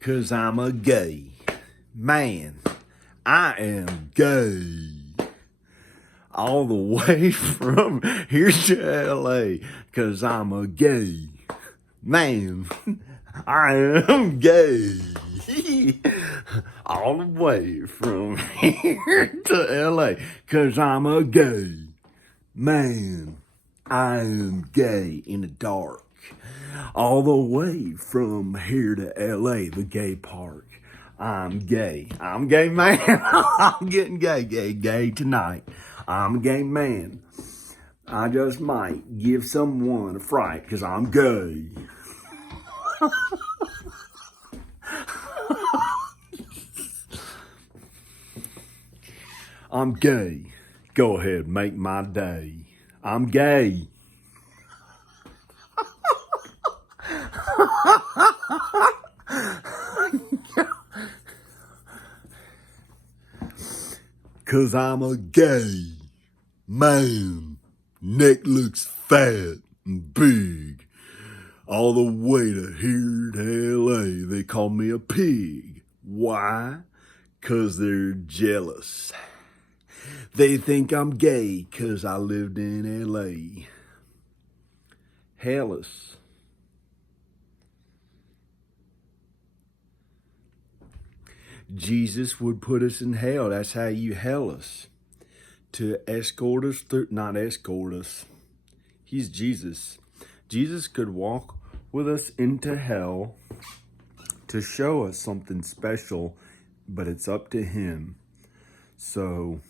'Cause I'm a gay man. I am gay. All the way from here to LA. 'Cause I'm a gay man. I am gay. All the way from here to LA. 'Cause I'm a gay man. I am gay in the dark. All the way from here to LA, the gay park. I'm gay. I'm gay man. I'm getting gay tonight. I'm a gay man. I just might give someone a fright because I'm gay. I'm gay. Go ahead, make my day. I'm gay. 'Cause I'm a gay man. Neck looks fat and big. All the way to here to LA, they call me a pig. Why? 'Cause they're jealous. They think I'm gay 'cause I lived in LA. Hellas. Jesus would put us in hell. That's how you hell us. To escort us through, not escort us. He's Jesus. Jesus could walk with us into hell to show us something special, but it's up to him. So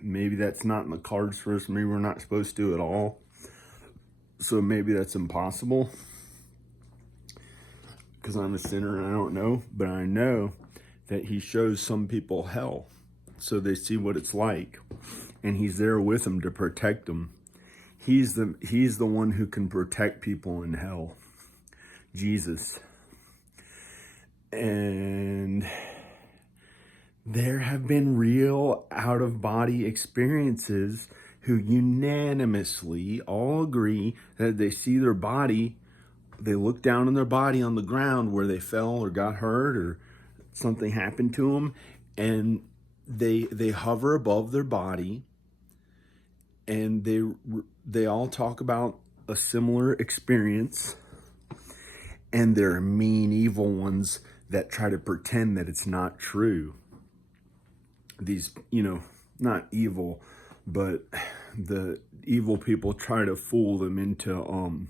maybe that's not in the cards for us. Maybe we're not supposed to at all. So maybe that's impossible. Because I'm a sinner and I don't know. But I know that he shows some people hell so they see what it's like, and he's there with them to protect them. He's the one who can protect people in hell, Jesus. And there have been real out-of-body experiences who unanimously all agree that they see their body, they look down on their body on the ground where they fell or got hurt or something happened to them, and they hover above their body, and they all talk about a similar experience. And there are mean, evil ones that try to pretend that it's not true. These, not evil, but the evil people try to fool them into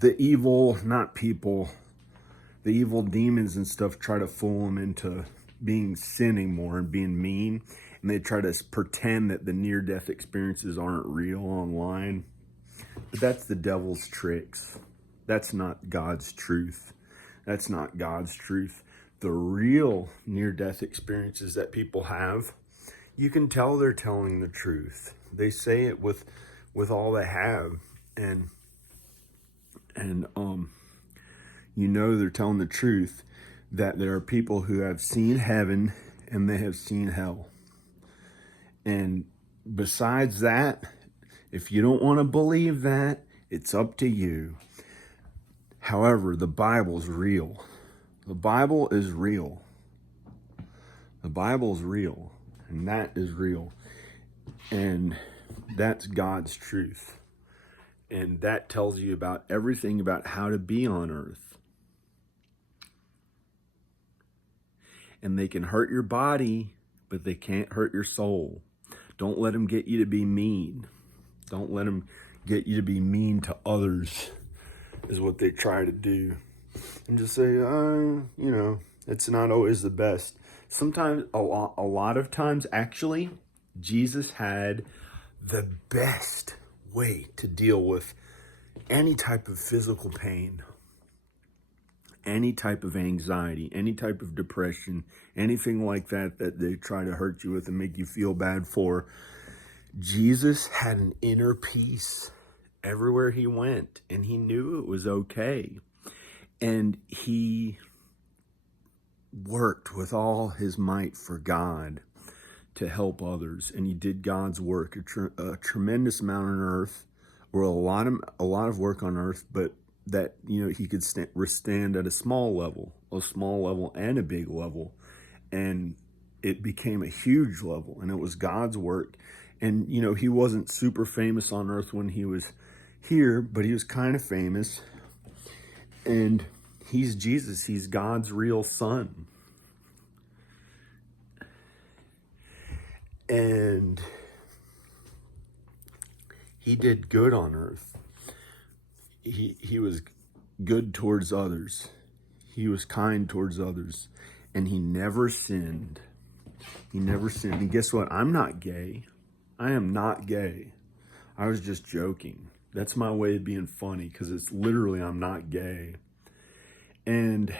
the evil, not people. The evil demons and stuff try to fool them into sinning more and being mean. And they try to pretend that the near-death experiences aren't real online. But that's the devil's tricks. That's not God's truth. That's not God's truth. The real near-death experiences that people have, you can tell they're telling the truth. They say it with all they have. And they're telling the truth, that there are people who have seen heaven and they have seen hell. And besides that, if you don't want to believe that, it's up to you. However, the Bible's real. The Bible is real. The Bible's real. And that is real. And that's God's truth. And that tells you about everything about how to be on earth. And they can hurt your body, but they can't hurt your soul. Don't let them get you to be mean. Don't let them get you to be mean to others, is what they try to do. And just say, it's not always the best. Sometimes, a lot of times, actually, Jesus had the best way to deal with any type of physical pain, any type of anxiety, any type of depression, anything like that they try to hurt you with and make you feel bad for. Jesus had an inner peace everywhere he went, and he knew it was okay. And he worked with all his might for God to help others, and he did God's work, a tremendous amount on earth, or a lot of work on earth, but that, you know, he could stand at a small level and a big level. And it became a huge level, and it was God's work. And, you know, he wasn't super famous on earth when he was here, but he was kind of famous. And he's Jesus. He's God's real son. And he did good on earth. He was good towards others. He was kind towards others. And he never sinned. He never sinned. And guess what? I'm not gay. I am not gay. I was just joking. That's my way of being funny, because it's literally, I'm not gay. And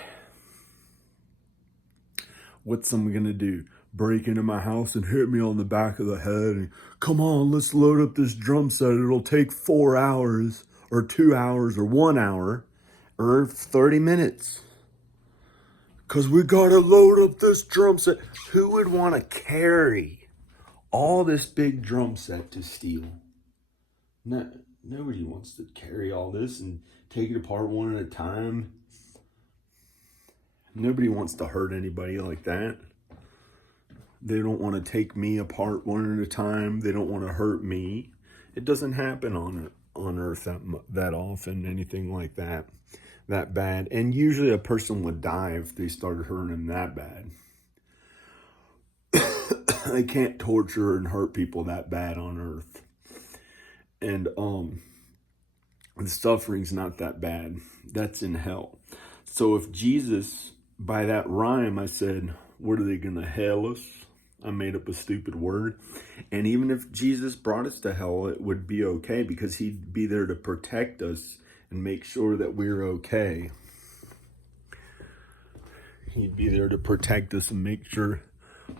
what's someone going to do? Break into my house and hit me on the back of the head and, come on, let's load up this drum set. It'll take 4 hours or 2 hours or 1 hour or 30 minutes. Because we got to load up this drum set. Who would want to carry all this big drum set to steal? Nobody wants to carry all this and take it apart one at a time. Nobody wants to hurt anybody like that. They don't want to take me apart one at a time. They don't want to hurt me. It doesn't happen on earth that often, anything like that bad. And usually a person would die if they started hurting them that bad. They can't torture and hurt people that bad on earth. And the suffering's not that bad. That's in hell. So if Jesus, by that rhyme, I said, what are they going to hell us? I made up a stupid word. And even if Jesus brought us to hell, it would be okay, because he'd be there to protect us and make sure that we're okay. He'd be there to protect us and make sure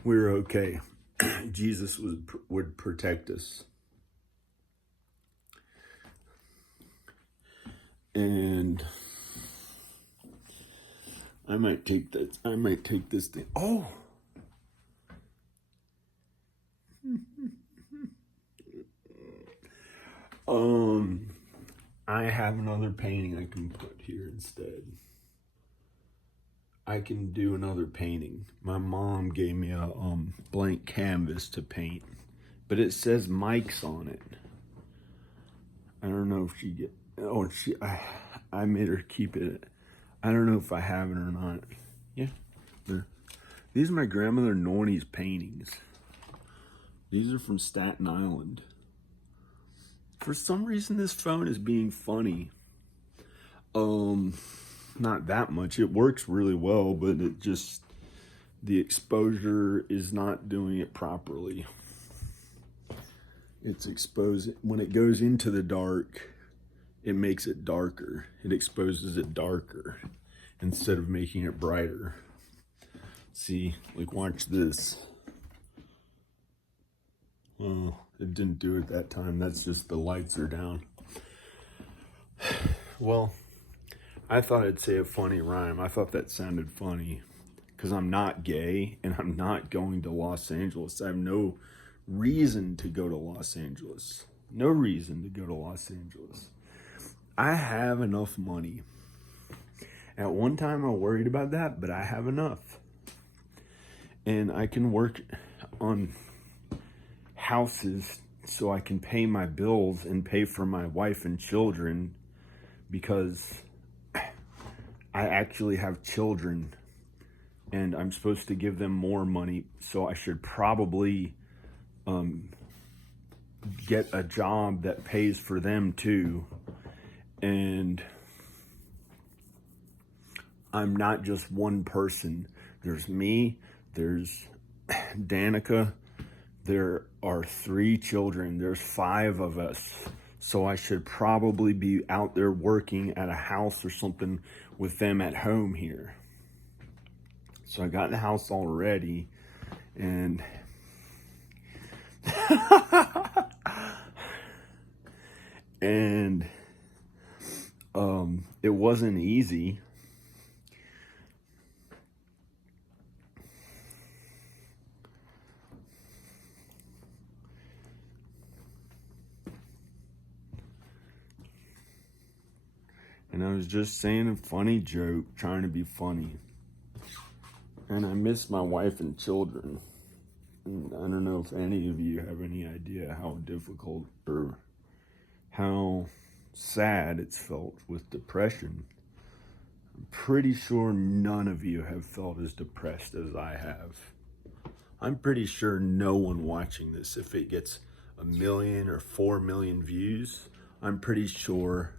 we're okay. Jesus would protect us. And I might take this thing. Oh! I have another painting I can put here instead. I can do another painting. My mom gave me a blank canvas to paint, but it says Mike's on it. I don't know if I made her keep it. I don't know if I have it or not. Yeah, these are my grandmother Nornie's paintings. These are from Staten Island. For some reason, this phone is being funny. Not that much. It works really well, but the exposure is not doing it properly. It's exposed. When it goes into the dark, it makes it darker. It exposes it darker instead of making it brighter. See, like, watch this. Oh, it didn't do it that time. That's just the lights are down. Well, I thought I'd say a funny rhyme. I thought that sounded funny, because I'm not gay and I'm not going to Los Angeles. I have no reason to go to Los Angeles. No reason to go to Los Angeles. I have enough money. At one time I worried about that, but I have enough. And I can work on houses so I can pay my bills and pay for my wife and children, because I actually have children and I'm supposed to give them more money. So I should probably get a job that pays for them too. And I'm not just one person. There's me, there's Danica, there are 3 children, there's 5 of us. So I should probably be out there working at a house or something with them at home here. So I got the house already, and and it wasn't easy. And I was was just saying a funny joke, trying to be funny. And I miss my wife and children. And I don't know if any of you have any idea how difficult or how sad it's felt with depression. I'm pretty sure none of you have felt as depressed as I have. I'm pretty sure no one watching this, if it gets 1 million or 4 million views, I'm pretty sure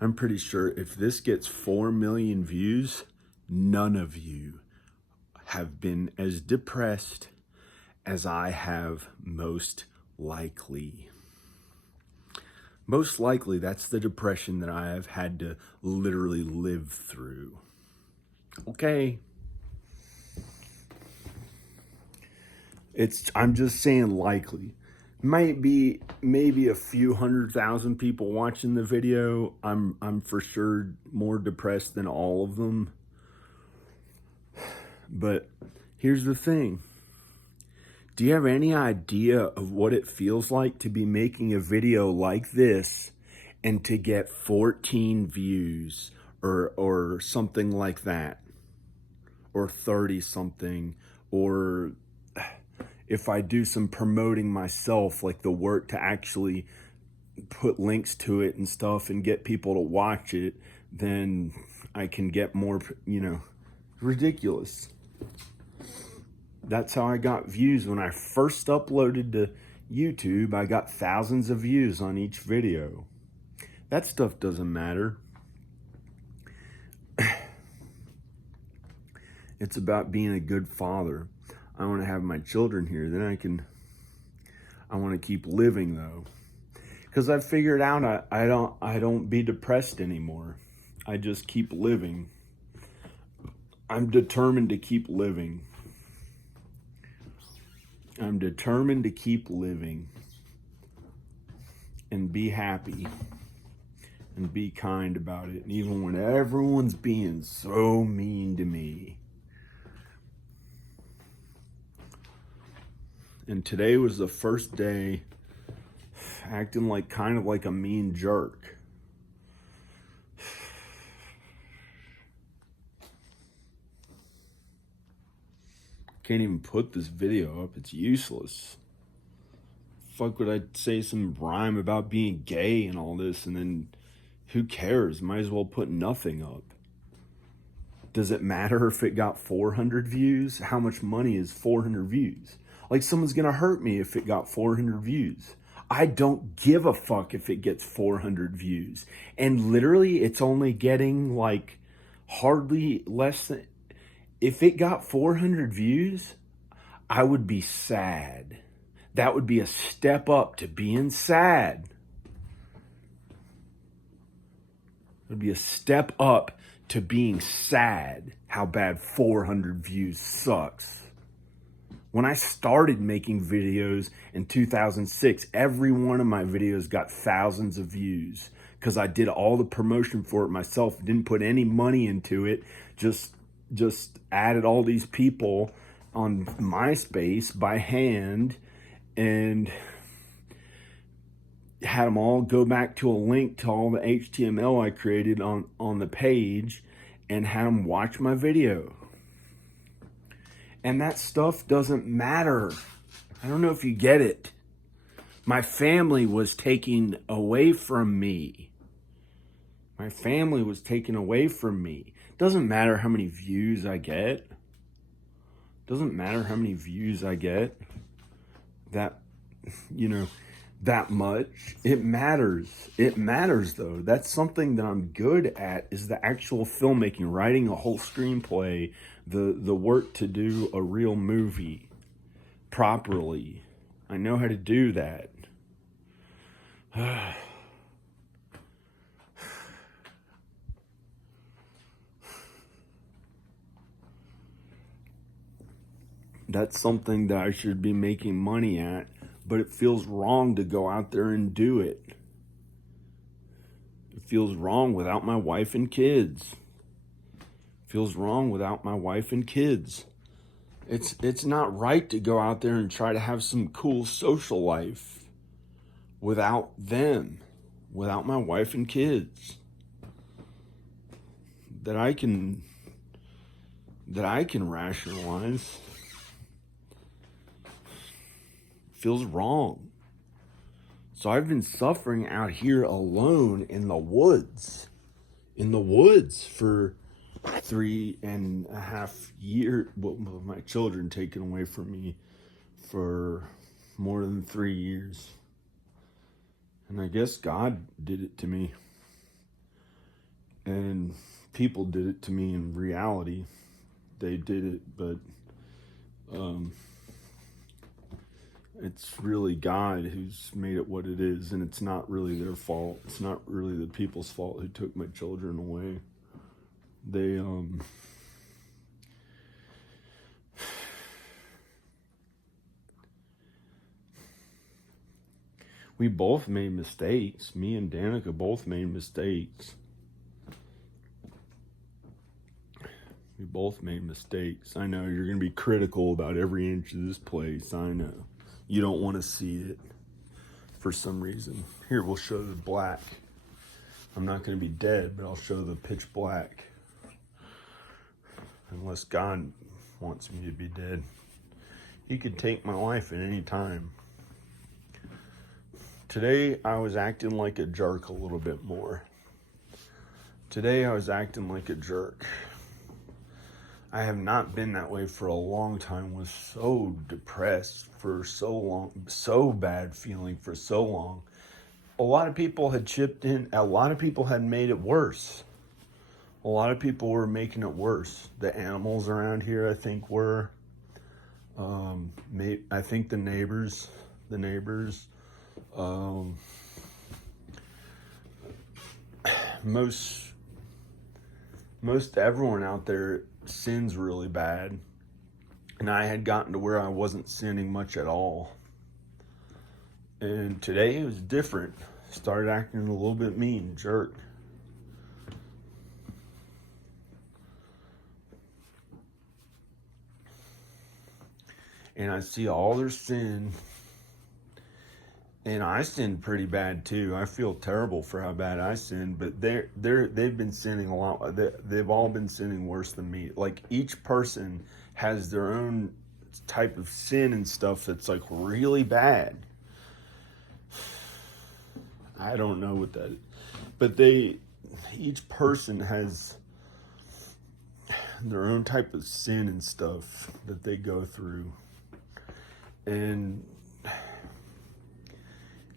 if this gets 4 million views, none of you have been as depressed as I have, most likely. Most likely, that's the depression that I have had to literally live through. Okay. I'm just saying likely. Might be maybe a few 100,000 people watching the video. I'm for sure more depressed than all of them. But here's the thing. Do you have any idea of what it feels like to be making a video like this and to get 14 views or something like that? Or 30 something, or if I do some promoting myself, like the work to actually put links to it and stuff and get people to watch it, then I can get more, ridiculous. That's how I got views. When I first uploaded to YouTube, I got thousands of views on each video. That stuff doesn't matter. It's about being a good father. I want to have my children here. Then I want to keep living though. Because I've figured out I don't be depressed anymore. I just keep living. I'm determined to keep living. I'm determined to keep living and be happy and be kind about it. And even when everyone's being so mean to me. And today was the first day acting kind of like a mean jerk. Can't even put this video up. It's useless. Fuck would I say some rhyme about being gay and all this, and then who cares? Might as well put nothing up. Does it matter if it got 400 views? How much money is 400 views? Like, someone's gonna hurt me if it got 400 views. I don't give a fuck if it gets 400 views. And literally, it's only getting hardly less than... If it got 400 views, I would be sad. That would be a step up to being sad. It would be a step up to being sad how bad 400 views sucks. When I started making videos in 2006, every one of my videos got thousands of views because I did all the promotion for it myself, didn't put any money into it, just added all these people on MySpace by hand and had them all go back to a link to all the HTML I created on the page and had them watch my video. And that stuff doesn't matter. I don't know if you get it. My family was taken away from me. My family was taken away from me. Doesn't matter how many views I get. Doesn't matter how many views I get. That much. It matters. It matters though. That's something that I'm good at, is the actual filmmaking, writing a whole screenplay, the work to do a real movie properly. I know how to do that. That's something that I should be making money at, but it feels wrong to go out there and do it. It feels wrong without my wife and kids. It feels wrong without my wife and kids. It's not right to go out there and try to have some cool social life without them, without my wife and kids. that I can rationalize feels wrong. So I've been suffering out here alone in the woods for 3.5 years. Well, my children taken away from me for more than 3 years. And I guess God did it to me. And people did it to me in reality. They did it, but it's really God who's made it what it is, and it's not really their fault. It's not really the people's fault who took my children away. We both made mistakes. Me and Danica both made mistakes. We both made mistakes. I know you're going to be critical about every inch of this place. I know. You don't want to see it for some reason. Here, we'll show the black. I'm not going to be dead, but I'll show the pitch black. Unless God wants me to be dead. He could take my life at any time. Today, I was acting like a jerk a little bit more. Today, I was acting like a jerk. I have not been that way for a long time. Was so depressed for so long, so bad feeling for so long. A lot of people had chipped in. A lot of people had made it worse. A lot of people were making it worse. The animals around here, I think, were. I think the neighbors. Most everyone out there sins really bad, and I had gotten to where I wasn't sinning much at all. And today it was different. Started acting a little bit mean, jerk. And I see all their sin. And I sinned pretty bad too. I feel terrible for how bad I sinned, but they've been sinning a lot. They've all been sinning worse than me. Like, each person has their own type of sin and stuff that's like really bad. I don't know what that is, but each person has their own type of sin and stuff that they go through, and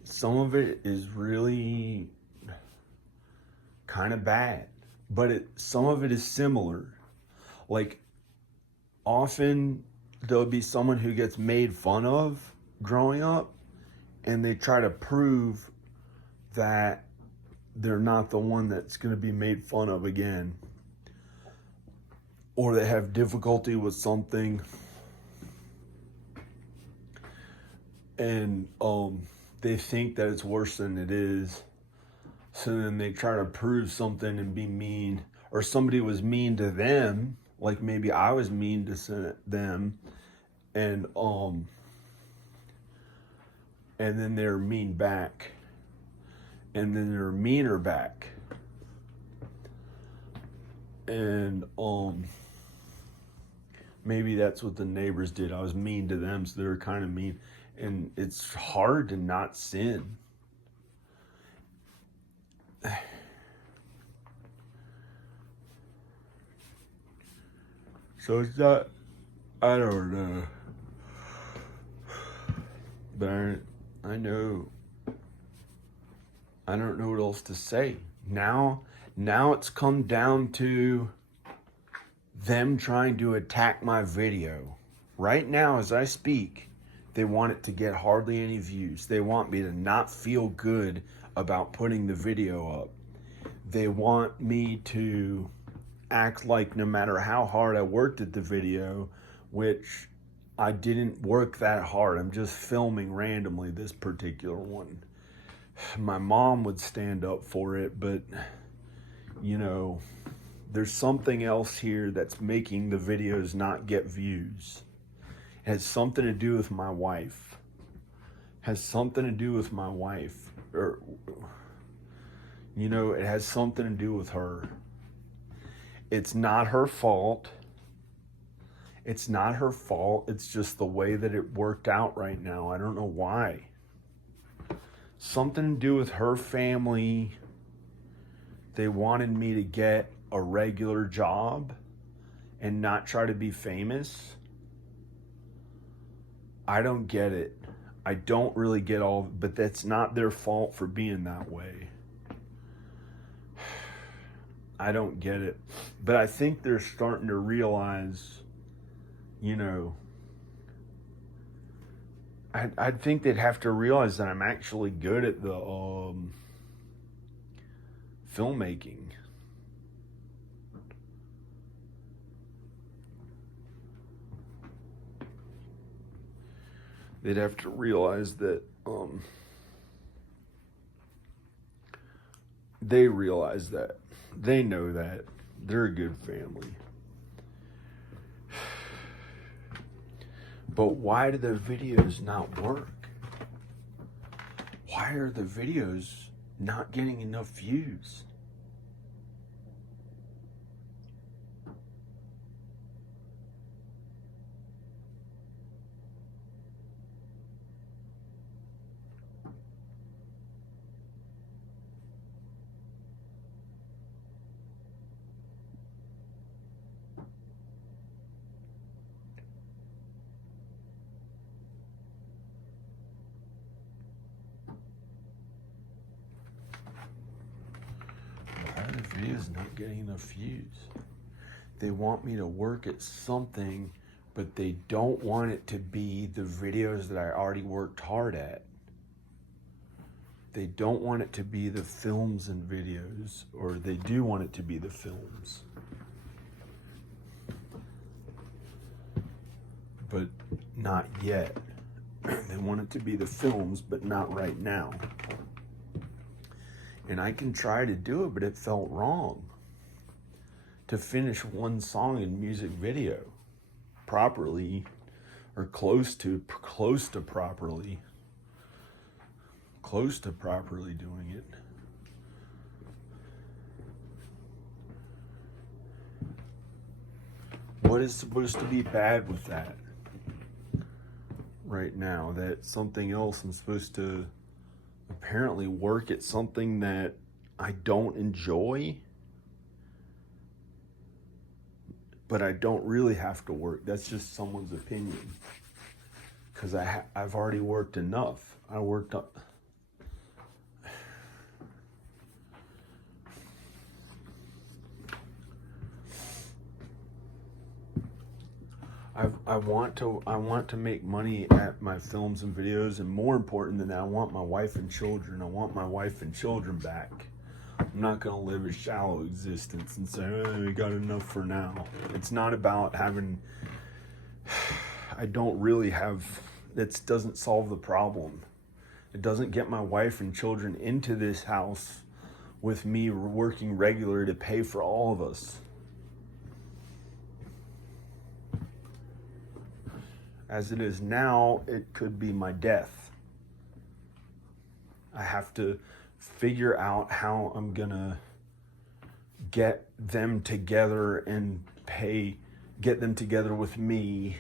some of it is really kind of bad, but some of it is similar. Like, often there'll be someone who gets made fun of growing up, and they try to prove that they're not the one that's going to be made fun of again. Or they have difficulty with something, and they think that it's worse than it is. So then they try to prove something and be mean, or somebody was mean to them, like maybe I was mean to them, and then they're mean back, and then they're meaner back, and maybe that's what the neighbors did. I was mean to them, so they were kind of mean. And it's hard to not sin. So it's not, I don't know. But I know, I don't know what else to say. Now it's come down to them trying to attack my video. Right now, as I speak, they want it to get hardly any views. They want me to not feel good about putting the video up. They want me to act like no matter how hard I worked at the video, which I didn't work that hard. I'm just filming randomly this particular one. My mom would stand up for it, but there's something else here that's making the videos not get views. It has something to do with my wife. Or, it has something to do with her. It's not her fault. It's not her fault. It's just the way that it worked out right now. I don't know why. Something to do with her family. They wanted me to get a regular job and not try to be famous. I don't get it. I don't really get all, but that's not their fault for being that way. I don't get it. But I think they're starting to realize, you know, I think they'd have to realize that I'm actually good at the filmmaking. They'd have to realize that they realize that. They know that. They're a good family. But why do the videos not work? Why are the videos not getting enough views? Why are the videos not getting enough views? They want me to work at something, but they don't want it to be the videos that I already worked hard at. They don't want it to be the films and videos, or they do want it to be the films. But not yet. They want it to be the films, but not right now. And I can try to do it, but it felt wrong to finish one song in music video properly, or close to properly doing it. What is supposed to be bad with that right now? That something else, I'm supposed to apparently work at something that I don't enjoy, but I don't really have to work. That's just someone's opinion, because I've already worked enough. I worked up. I want to make money at my films and videos, and more important than that, I want my wife and children. I want my wife and children back. I'm not going to live a shallow existence and say, oh, we got enough for now. It's not about having, I don't really have, that doesn't solve the problem. It doesn't get my wife and children into this house with me working regular to pay for all of us. As it is now, it could be my death. I have to figure out how I'm gonna get them together and get them together with me.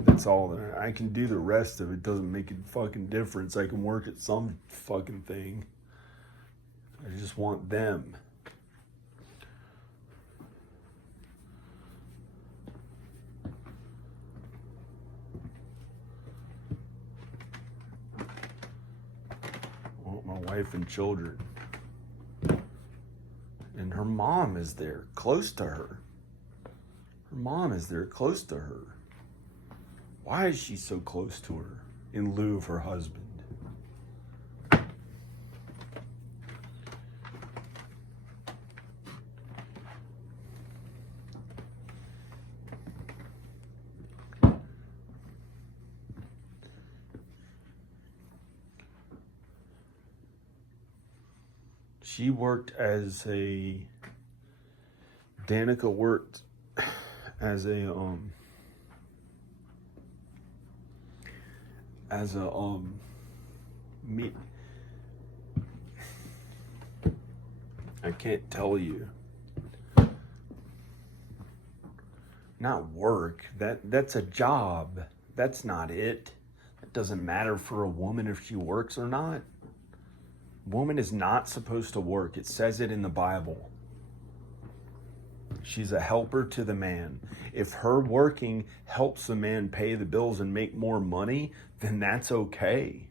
That's all. I can do the rest of it. Doesn't make a fucking difference. I can work at some fucking thing. I just want them. My wife and children. And her mom is there, close to her. Her mom is there, close to her. Why is she so close to her in lieu of her husband? She worked as Danica worked as I can't tell you. Not work. That's a job. That's not it. It doesn't matter for a woman if she works or not. Woman is not supposed to work. It says it in the Bible. She's a helper to the man. If her working helps the man pay the bills and make more money, then that's okay.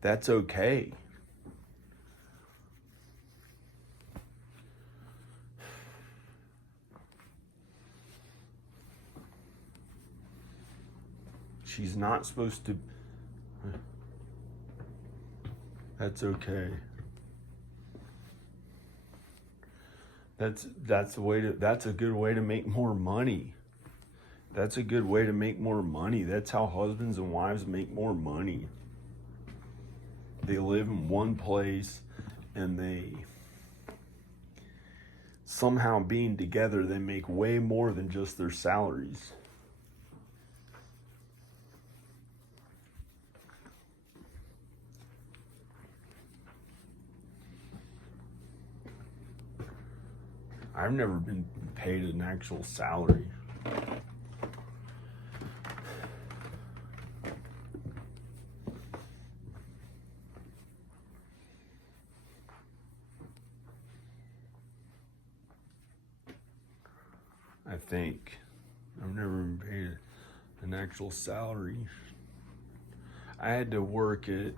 That's okay. She's not supposed to. That's okay. That's a good way to make more money. That's a good way to make more money. That's how husbands and wives make more money. They live in one place and they somehow being together, they make way more than just their salaries. I've never been paid an actual salary. I think. I've never been paid an actual salary. I had to work at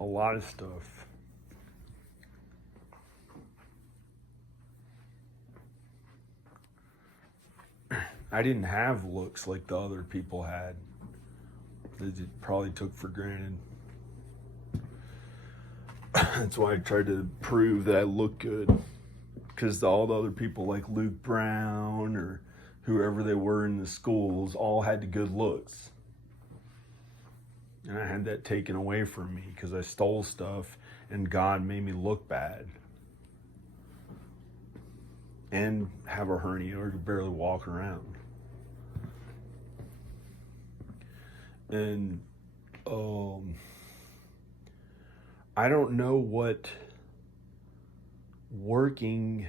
a lot of stuff. I didn't have looks like the other people had. They probably took for granted. That's why I tried to prove that I look good. Because all the other people like Luke Brown or whoever they were in the schools all had good looks. And I had that taken away from me because I stole stuff and God made me look bad. And have a hernia or barely walk around. And I don't know what working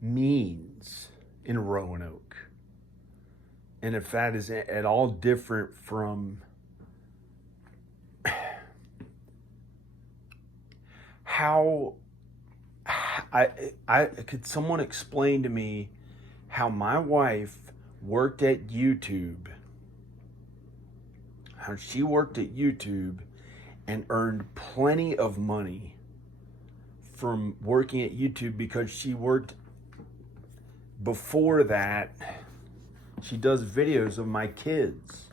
means in Roanoke. And if that is at all different from how I could someone explain to me how my wife worked at YouTube, how she worked at YouTube and earned plenty of money from working at YouTube because she worked before that. She does videos of my kids.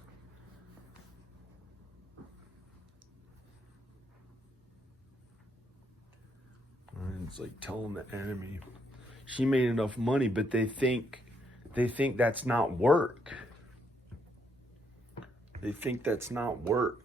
And it's like telling the enemy. She made enough money, but they think that's not work. They think that's not work.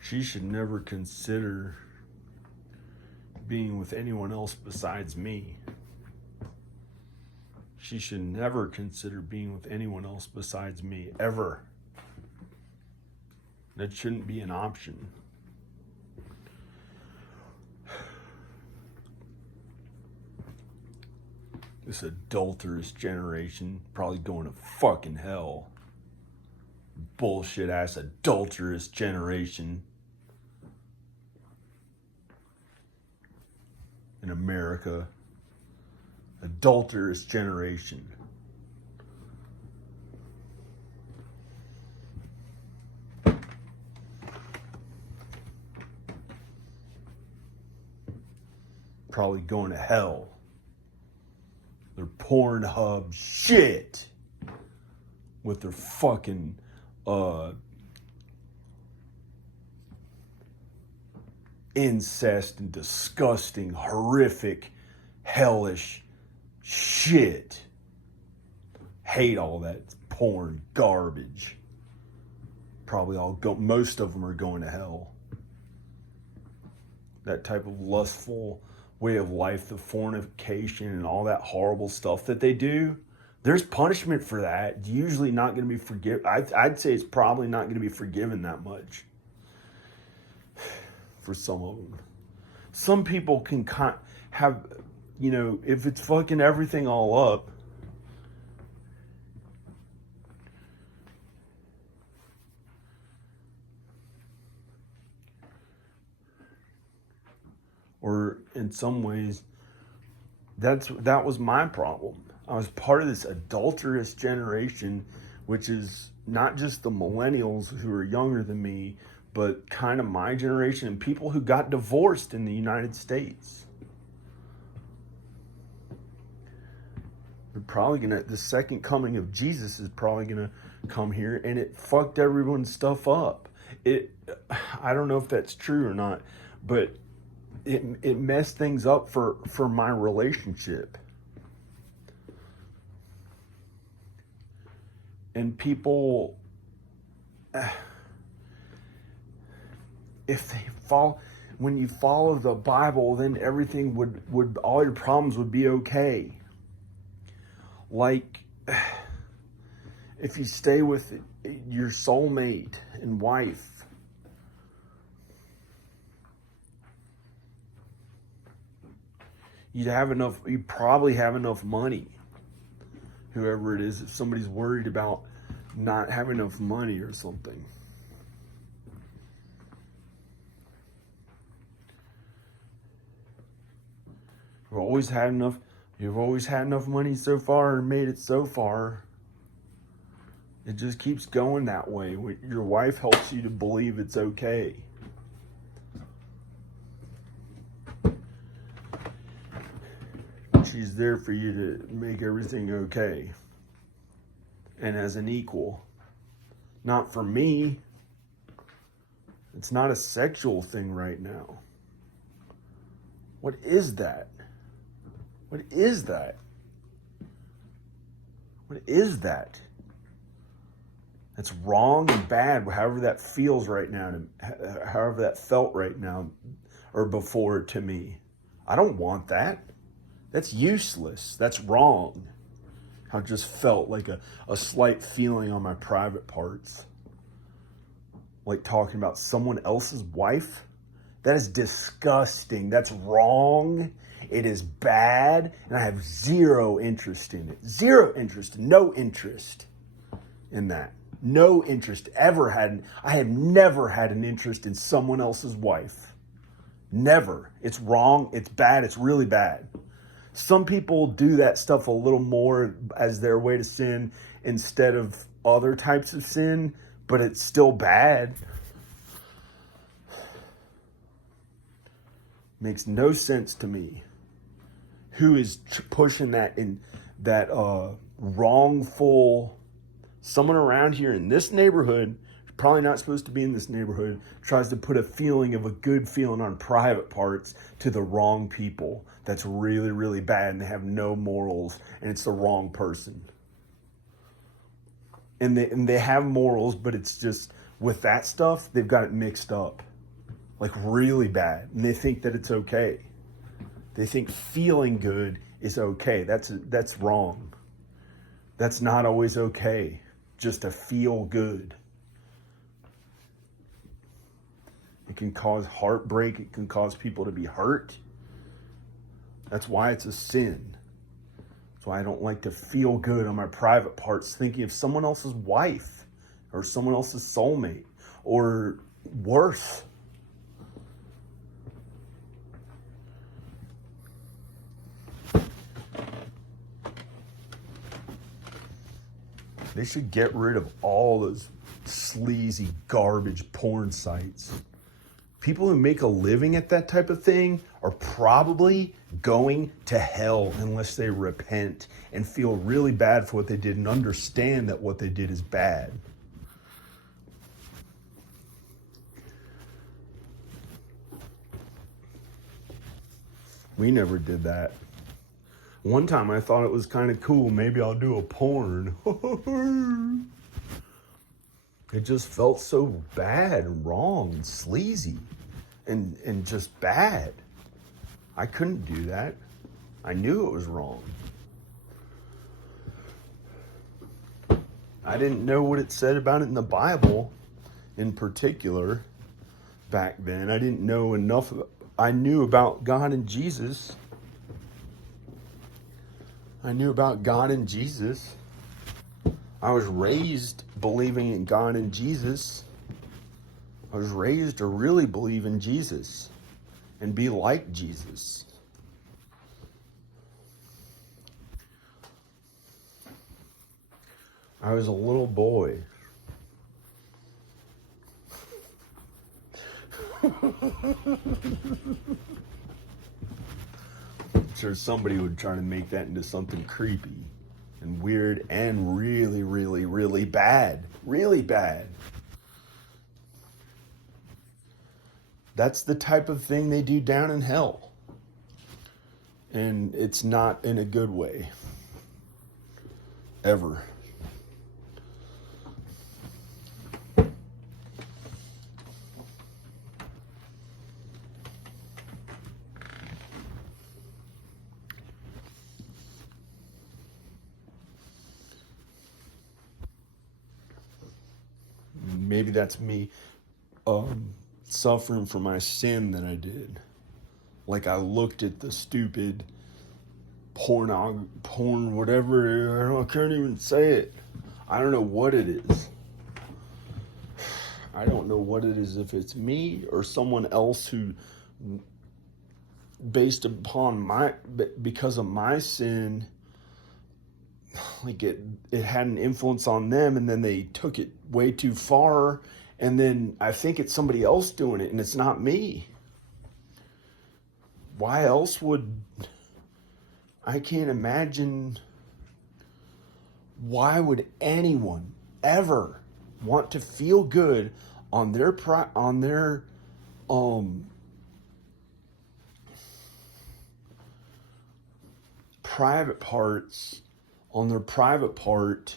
She should never consider being with anyone else besides me. She should never consider being with anyone else besides me, ever. That shouldn't be an option. This adulterous generation probably going to fucking hell. Bullshit ass adulterous generation. In America, adulterous generation. probably going to hell. Their Pornhub shit with their fucking incest and disgusting, horrific, hellish shit. Hate all that porn garbage. Probably most of them are going to hell. That type of lustful way of life, the fornication and all that horrible stuff that they do, there's punishment for that. Usually not going to be forgiven. I'd say it's probably not going to be forgiven that much for some of them. Some people can have, if it's fucking everything all up, or in some ways, that was my problem. I was part of this adulterous generation, which is not just the millennials who are younger than me, but kind of my generation and people who got divorced in the United States. They're probably the second coming of Jesus is probably gonna come here, and it fucked everyone's stuff up. I don't know if that's true or not, but it messed things up for my relationship. And people, when you follow the Bible, then everything would all your problems would be okay. Like, if you stay with your soulmate and wife, you'd probably have enough money. Whoever it is, if somebody's worried about not having enough money or something. You've always had enough money so far and made it so far. It just keeps going that way. Your wife helps you to believe it's okay. She's there for you to make everything okay. And as an equal. Not for me. It's not a sexual thing right now. What is that? What is that? What is that? That's wrong and bad, however that feels right now, however that felt right now or before to me. I don't want that. That's useless. That's wrong. I just felt like a slight feeling on my private parts. Like talking about someone else's wife. That is disgusting. That's wrong. It is bad. And I have zero interest in it. Zero interest. No interest in that. No interest ever had. I have never had an interest in someone else's wife. Never. It's wrong. It's bad. It's really bad. Some people do that stuff a little more as their way to sin instead of other types of sin, but it's still bad. Makes no sense to me. Who is pushing that in that wrongful? Someone around here in this neighborhood, probably not supposed to be in this neighborhood, tries to put a feeling of a good feeling on private parts to the wrong people. That's really, really bad, and they have no morals, and it's the wrong person. And they have morals, but it's just, with that stuff, they've got it mixed up. Like really bad. And they think that it's okay. They think feeling good is okay. That's wrong. That's not always okay. Just to feel good. It can cause heartbreak. It can cause people to be hurt. That's why it's a sin. That's why I don't like to feel good on my private parts thinking of someone else's wife or someone else's soulmate or worse. They should get rid of all those sleazy garbage porn sites. People who make a living at that type of thing are probably going to hell unless they repent and feel really bad for what they did and understand that what they did is bad. We never did that. One time I thought it was kind of cool. Maybe I'll do a porn. It just felt so bad and wrong and sleazy and just bad. I couldn't do that. I knew it was wrong. I didn't know what it said about it in the Bible in particular back then. I didn't know enough. I knew about God and Jesus. I knew about God and Jesus. I was raised believing in God and Jesus. I was raised to really believe in Jesus and be like Jesus. I was a little boy. I'm sure somebody would try to make that into something creepy and weird and really, really, really bad. Really bad. That's the type of thing they do down in hell. And it's not in a good way. Ever. Maybe that's me suffering for my sin that I did. Like I looked at the stupid porn, whatever. I can't even say it. I don't know what it is. I don't know what it is, if it's me or someone else who, based upon because of my sin, like it had an influence on them, and then they took it way too far, and then I think it's somebody else doing it and it's not me. Why else would I can't imagine why would anyone ever want to feel good on their private parts, on their private part,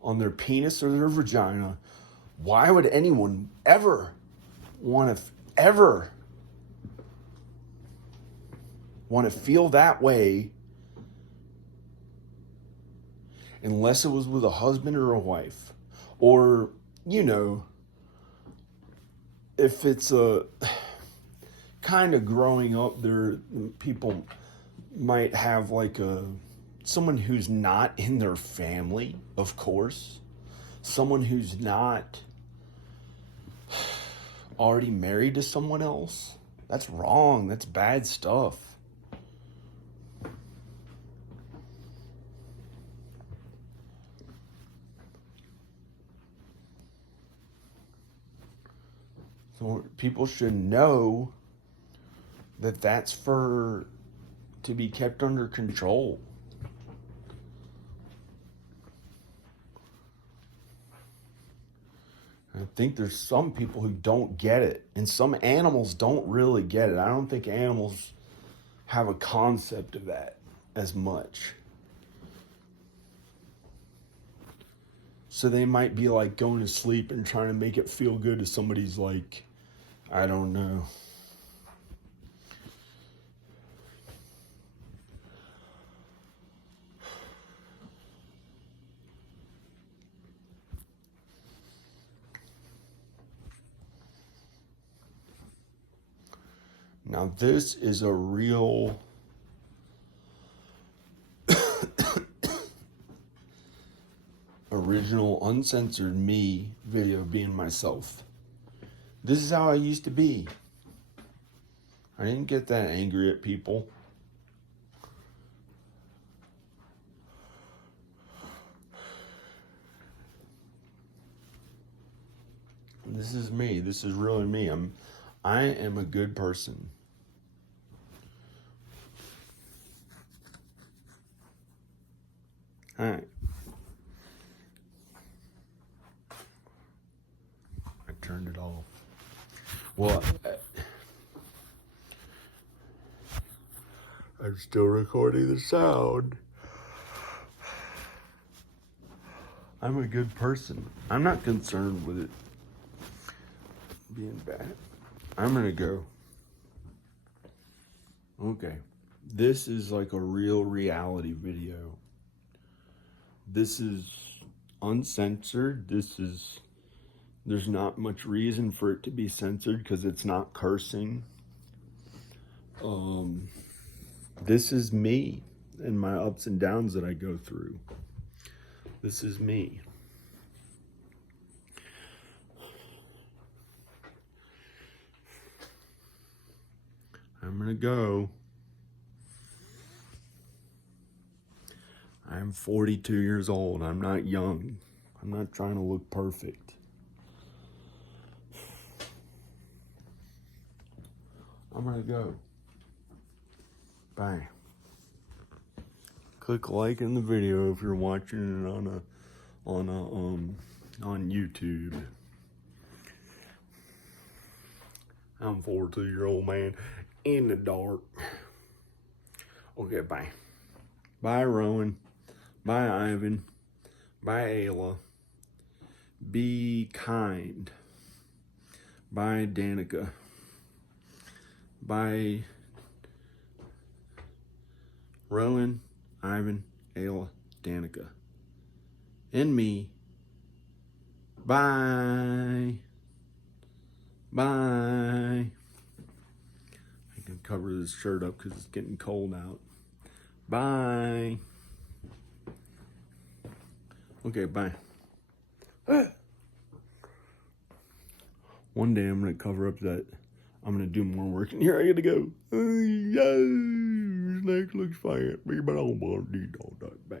on their penis or their vagina. Why would anyone ever want to feel that way unless it was with a husband or a wife? Or, if it's a kind of growing up, there people might have like someone who's not in their family, of course. Someone who's not already married to someone else. That's wrong. That's bad stuff. So people should know that that's to be kept under control. I think there's some people who don't get it, and some animals don't really get it. I don't think animals have a concept of that as much. So they might be like going to sleep and trying to make it feel good to somebody's like, I don't know. Now this is a real original uncensored me video being myself. This is how I used to be. I didn't get that angry at people. This is me. This is really me. I am a good person. All right. I turned it off. Well, I'm still recording the sound. I'm a good person. I'm not concerned with it being bad. I'm gonna go. Okay. This is like a real reality video. This is uncensored. There's not much reason for it to be censored because it's not cursing. This is me and my ups and downs that I go through. This is me. I'm gonna go. I'm 42 years old. I'm not young. I'm not trying to look perfect. I'm gonna go. Bye. Click like in the video if you're watching it on YouTube. I'm a 42-year-old man in the dark. Okay, bye. Bye, Rowan. Bye, Ivan. Bye, Ayla. Be kind. Bye, Danica. Bye, Rowan, Ivan, Ayla, Danica. And me. Bye. Bye. I can cover this shirt up because it's getting cold out. Bye. Okay, bye. One day I'm going to cover up that. I'm going to do more work. And here I got to go. This neck looks fine. Bye.